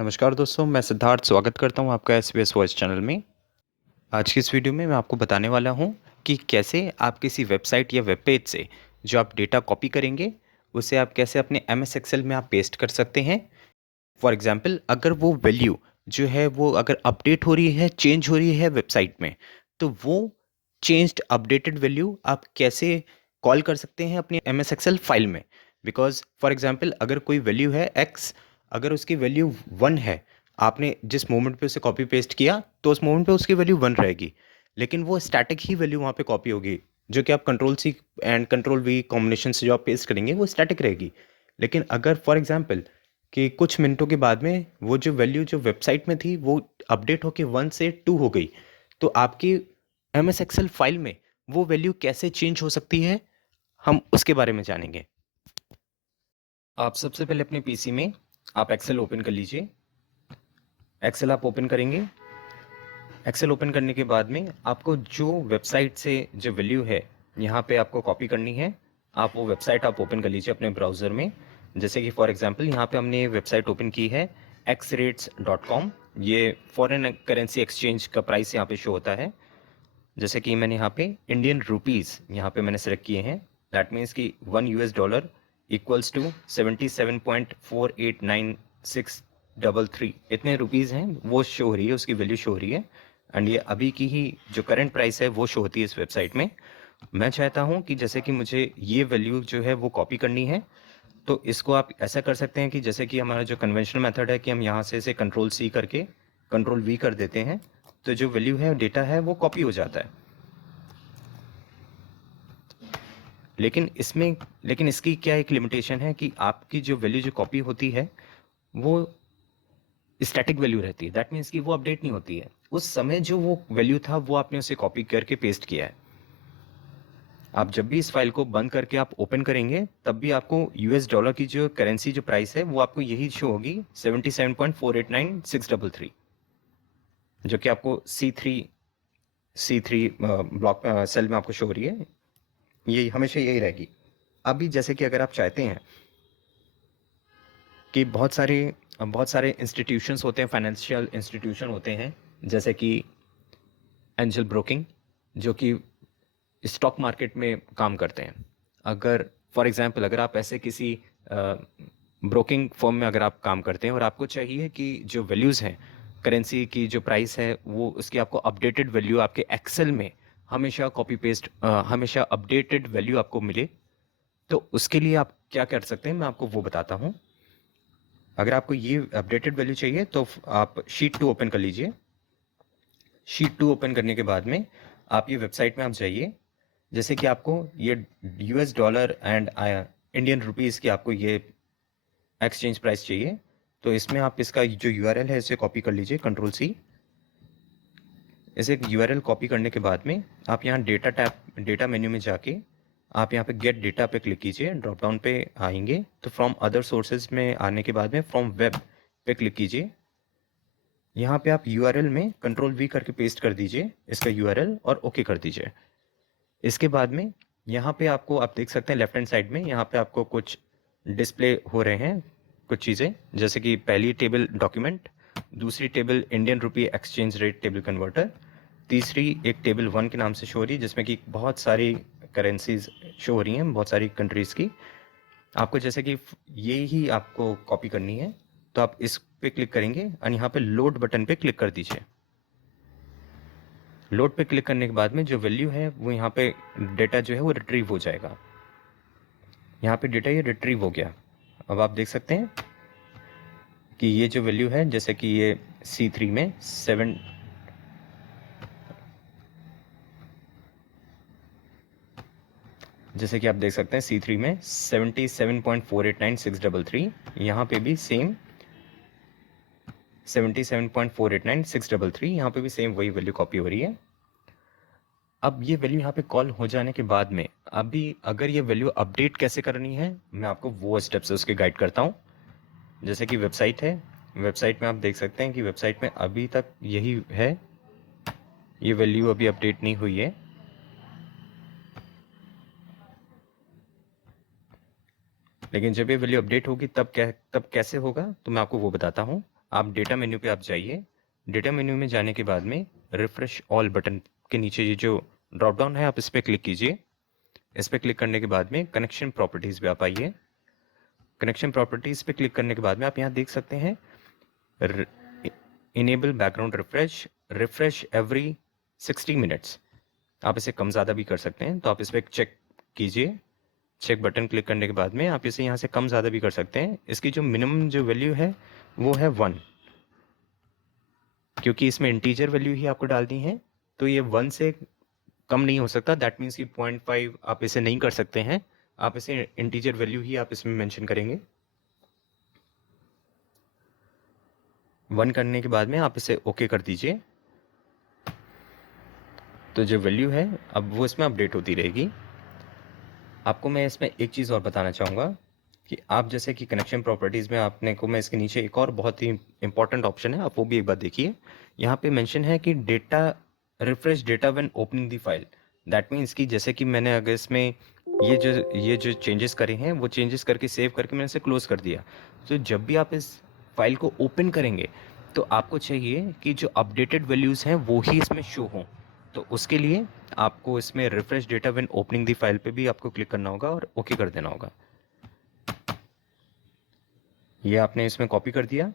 नमस्कार दोस्तों, मैं सिद्धार्थ स्वागत करता हूं आपका एसबीएस वॉइस चैनल में। आज की इस वीडियो में मैं आपको बताने वाला हूं कि कैसे आप किसी वेबसाइट या वेब पेज से जो आप डेटा कॉपी करेंगे, उसे आप कैसे अपने एमएस एक्सेल में आप पेस्ट कर सकते हैं। फॉर एग्जांपल, अगर वो वैल्यू जो है वो अगर अपडेट हो रही है, चेंज हो रही है वेबसाइट में, तो वो चेंज्ड अपडेटेड वैल्यू आप कैसे कॉल कर सकते हैं अपनी एमएस एक्सेल फाइल में। बिकॉज फॉर एग्जांपल, अगर कोई वैल्यू है एक्स, अगर उसकी वैल्यू वन है, आपने जिस मोमेंट पे उसे कॉपी पेस्ट किया तो उस मोमेंट पे उसकी वैल्यू वन रहेगी, लेकिन वो स्टैटिक ही वैल्यू वहाँ पे कॉपी होगी। जो कि आप control C and control V combination से जो आप पेस्ट करेंगे वो स्टैटिक रहेगी। लेकिन अगर फॉर एग्जांपल कि कुछ मिनटों के बाद में वो जो वैल्यू जो वेबसाइट में थी वो अपडेट होके वन से टू हो गई, तो आपकी एम एस एक्सेल फाइल में वो वैल्यू कैसे चेंज हो सकती है, हम उसके बारे में जानेंगे। आप सबसे पहले अपने पीसी में आप एक्सेल ओपन कर लीजिए। एक्सेल आप ओपन करेंगे। एक्सेल ओपन करने के बाद में आपको जो वेबसाइट से जो वैल्यू है यहाँ पे आपको कॉपी करनी है, आप वो वेबसाइट आप ओपन कर लीजिए अपने ब्राउज़र में। जैसे कि फॉर एग्जांपल यहाँ पे हमने वेबसाइट ओपन की है xrates.com। ये फॉरेन करेंसी एक्सचेंज का प्राइस यहाँ पे शो होता है। जैसे कि मैंने यहाँ पे इंडियन रुपीज़ यहाँ पे मैंने सेलेक्ट किए हैं। दैट मीन्स कि $1 इक्वल्स टू 77.489633 इतने रुपीज़ हैं, वो शो हो रही है, उसकी वैल्यू शो हो रही है। एंड ये अभी की ही जो करंट प्राइस है वो शो होती है इस वेबसाइट में। मैं चाहता हूँ कि जैसे कि मुझे ये वैल्यू जो है वो कॉपी करनी है, तो इसको आप ऐसा कर सकते हैं कि जैसे कि हमारा जो कन्वेंशनल मेथड है कि हम यहाँ से इसे कंट्रोल सी करके कंट्रोल वी कर देते हैं, तो जो वैल्यू है डेटा है वो कॉपी हो जाता है। लेकिन इसकी क्या एक लिमिटेशन है कि आपकी जो वैल्यू जो कॉपी होती है वो स्टैटिक वैल्यू रहती है। दैट मीन्स कि वो अपडेट नहीं होती है। उस समय जो वो वैल्यू था वो आपने उसे कॉपी करके पेस्ट किया है। आप जब भी इस फाइल को बंद करके आप ओपन करेंगे तब भी आपको यूएस डॉलर की जो करेंसी जो प्राइस है वो आपको यही शो होगी 77.489633, जो कि आपको सी थ्री ब्लॉक सेल में आपको शो हो रही है। ये हमेशा यही रहेगी। अभी जैसे कि अगर आप चाहते हैं कि बहुत सारे इंस्टीट्यूशंस होते हैं, फाइनेंशियल इंस्टीट्यूशन होते हैं, जैसे कि एंजल ब्रोकिंग, जो कि स्टॉक मार्केट में काम करते हैं। अगर फॉर एग्जांपल अगर आप ऐसे किसी ब्रोकिंग फर्म में अगर आप काम करते हैं और आपको चाहिए कि जो वैल्यूज़ हैं करेंसी की जो प्राइस है वो उसकी आपको अपडेटेड वैल्यू आपके एक्सेल में हमेशा कॉपी पेस्ट हमेशा अपडेटेड वैल्यू आपको मिले, तो उसके लिए आप क्या कर सकते हैं मैं आपको वो बताता हूँ। अगर आपको ये अपडेटेड वैल्यू चाहिए तो आप शीट टू ओपन कर लीजिए। शीट टू ओपन करने के बाद में आप ये वेबसाइट में आप जाइए। जैसे कि आपको ये US dollar and Indian rupees की आपको ये एक्सचेंज प्राइस चाहिए, तो इसमें आप इसका जो यूआरएल है इसे कॉपी कर लीजिए, कंट्रोल सी। इसे यूआरएल कॉपी करने के बाद में आप यहाँ डेटा मेन्यू में जाके आप यहाँ पे गेट डेटा पे क्लिक कीजिए। ड्रॉप डाउन पे आएंगे तो फ्रॉम अदर सोर्सेज में आने के बाद में फ्रॉम वेब पे क्लिक कीजिए। यहाँ पे आप यूआरएल में कंट्रोल वी करके पेस्ट कर दीजिए इसका यूआरएल और ओके कर दीजिए। इसके बाद में यहाँ पे आपको आप देख सकते हैं लेफ्ट हैंड साइड में यहाँ पे आपको कुछ डिस्प्ले हो रहे हैं कुछ चीज़ें, जैसे कि पहली टेबल डॉक्यूमेंट, दूसरी table Indian rupee exchange rate table converter, तीसरी एक टेबल वन के नाम से शो हो रही है जिसमें कि बहुत सारी करेंसीज शो हो रही हैं बहुत सारी कंट्रीज़ की। आपको जैसे कि ये ही आपको कॉपी करनी है, तो आप इस पे क्लिक करेंगे और यहाँ पे लोड बटन पे क्लिक कर दीजिए। लोड पे क्लिक करने के बाद में जो वैल्यू है वो यहाँ पे डेटा जो है वो रिट्रीव हो जाएगा। यहाँ पे डेटा ये रिट्रीव हो गया। अब आप देख सकते हैं कि ये जो वैल्यू है, जैसे कि ये C3 में 7, जैसे कि आप देख सकते हैं C3 में 77.489633, यहाँ पे भी सेम 77.489633, यहाँ पे भी सेम वही वैल्यू कॉपी हो रही है। अब ये वैल्यू यहाँ पे कॉल हो जाने के बाद में अभी अगर ये वैल्यू अपडेट कैसे करनी है मैं आपको वो स्टेप्स उसके गाइड करता हूँ। जैसे कि वेबसाइट है, वेबसाइट में आप देख सकते हैं कि वेबसाइट में अभी तक यही है, ये वैल्यू अभी अपडेट नहीं हुई है। लेकिन जब ये वैल्यू अपडेट होगी तब कैसे होगा तो मैं आपको वो बताता हूँ। आप डेटा मेन्यू पे आप जाइए। डेटा मेन्यू में जाने के बाद में रिफ्रेश ऑल बटन के नीचे ये जो ड्रॉप डाउन है आप इस पर क्लिक कीजिए। इस पर क्लिक करने के बाद में कनेक्शन प्रॉपर्टीज़ पे आप आइए। कनेक्शन प्रॉपर्टीज़ पे क्लिक करने के बाद में आप यहाँ देख सकते हैं enable background refresh every 60 minutes. आप इसे कम ज़्यादा भी कर सकते हैं, तो आप इस पर चेक कीजिए। चेक बटन क्लिक करने के बाद में आप इसे यहाँ से कम ज़्यादा भी कर सकते हैं। इसकी जो मिनिमम जो वैल्यू है वो है 1, क्योंकि इसमें इंटीजर वैल्यू ही आपको डालनी है, तो ये 1 से कम नहीं हो सकता। दैट मीन्स कि 0.5 आप इसे नहीं कर सकते हैं, आप इसे इंटीजर वैल्यू ही आप इसमें मेंशन करेंगे। 1 करने के बाद में आप इसे ओके कर दीजिए। तो जो वैल्यू है अब वो इसमें अपडेट होती रहेगी। आपको मैं इसमें एक चीज़ और बताना चाहूँगा कि आप जैसे कि कनेक्शन प्रॉपर्टीज़ में आपने को मैं इसके नीचे एक और बहुत ही इंपॉर्टेंट ऑप्शन है, आप वो भी एक बार देखिए। यहाँ पे मेंशन है कि data refresh data when opening the file. That means कि जैसे कि मैंने अगर इसमें ये जो चेंजेस करे हैं वो चेंजेस करके सेव करके मैंने इसे क्लोज कर दिया, तो जब भी आप इस फाइल को ओपन करेंगे तो आपको चाहिए कि जो अपडेटेड वैल्यूज़ हैं वो ही इसमें शो हों। तो उसके लिए आपको इसमें refresh data when opening the file पे भी आपको क्लिक करना होगा और ओके कर देना होगा। ये आपने इसमें कॉपी कर दिया।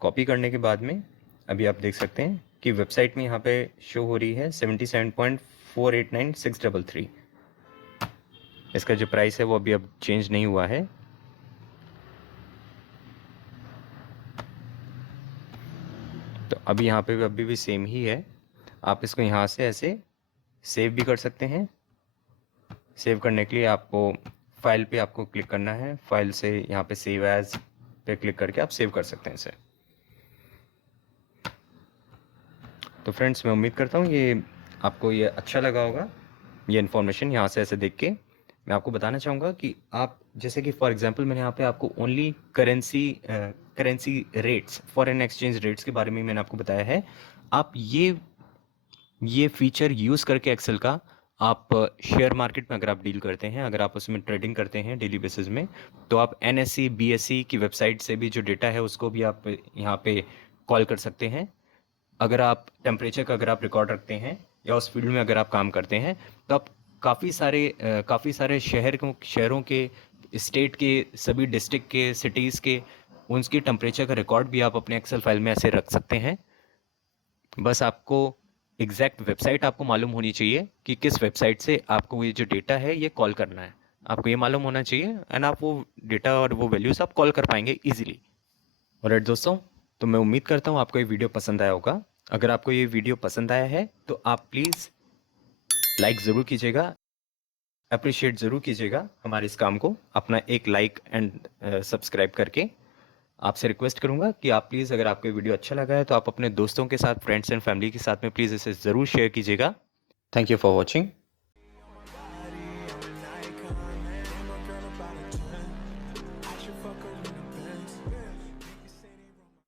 कॉपी करने के बाद में अभी आप देख सकते हैं कि वेबसाइट में यहाँ पे शो हो रही है 77.489633। इसका जो प्राइस है वो अभी अब चेंज नहीं हुआ है। तो अभी यहाँ पे अभी भी सेम ही है। आप इसको यहाँ से ऐसे सेव भी कर सकते हैं। सेव करने के लिए आपको फाइल पे आपको क्लिक करना है, फाइल से यहाँ पे सेव एज पे क्लिक करके आप सेव कर सकते हैं इसे। तो फ्रेंड्स मैं उम्मीद करता हूँ ये आपको ये अच्छा लगा होगा। ये इन्फॉर्मेशन यहाँ से ऐसे देख के मैं आपको बताना चाहूँगा कि आप जैसे कि फॉर एग्जांपल मैंने यहाँ पे आपको only currency rates, foreign exchange rates के बारे में मैंने आपको बताया है। आप ये फीचर यूज़ करके एक्सेल का आप शेयर मार्केट में अगर आप डील करते हैं, अगर आप उसमें ट्रेडिंग करते हैं डेली बेसिस में, तो आप NSE BSE की वेबसाइट से भी जो डेटा है उसको भी आप यहाँ पे कॉल कर सकते हैं। अगर आप टेम्परेचर का अगर आप रिकॉर्ड रखते हैं या उस फील्ड में अगर आप काम करते हैं, तो आप काफ़ी सारे शहरों के, स्टेट के, सभी डिस्ट्रिक्ट के, सिटीज़ के, उनकी टेम्परेचर का रिकॉर्ड भी आप अपने एक्सेल फाइल में ऐसे रख सकते हैं। बस आपको एग्जैक्ट वेबसाइट आपको मालूम होनी चाहिए कि किस वेबसाइट से आपको ये जो डेटा है ये कॉल करना है, आपको ये मालूम होना चाहिए, एंड आप वो डेटा और वो वैल्यूज़ आप कॉल कर पाएंगे इजीली। ऑलराइट दोस्तों, तो मैं उम्मीद करता हूँ आपको ये वीडियो पसंद आया होगा। अगर आपको ये वीडियो पसंद आया है तो आप प्लीज़ लाइक ज़रूर कीजिएगा, अप्रिशिएट ज़रूर कीजिएगा हमारे इस काम को, अपना एक लाइक एंड सब्सक्राइब करके। आपसे रिक्वेस्ट करूंगा कि आप प्लीज़, अगर आपको वीडियो अच्छा लगा है तो आप अपने दोस्तों के साथ, फ्रेंड्स एंड फैमिली के साथ में प्लीज़ इसे ज़रूर शेयर कीजिएगा। Thank you for watching.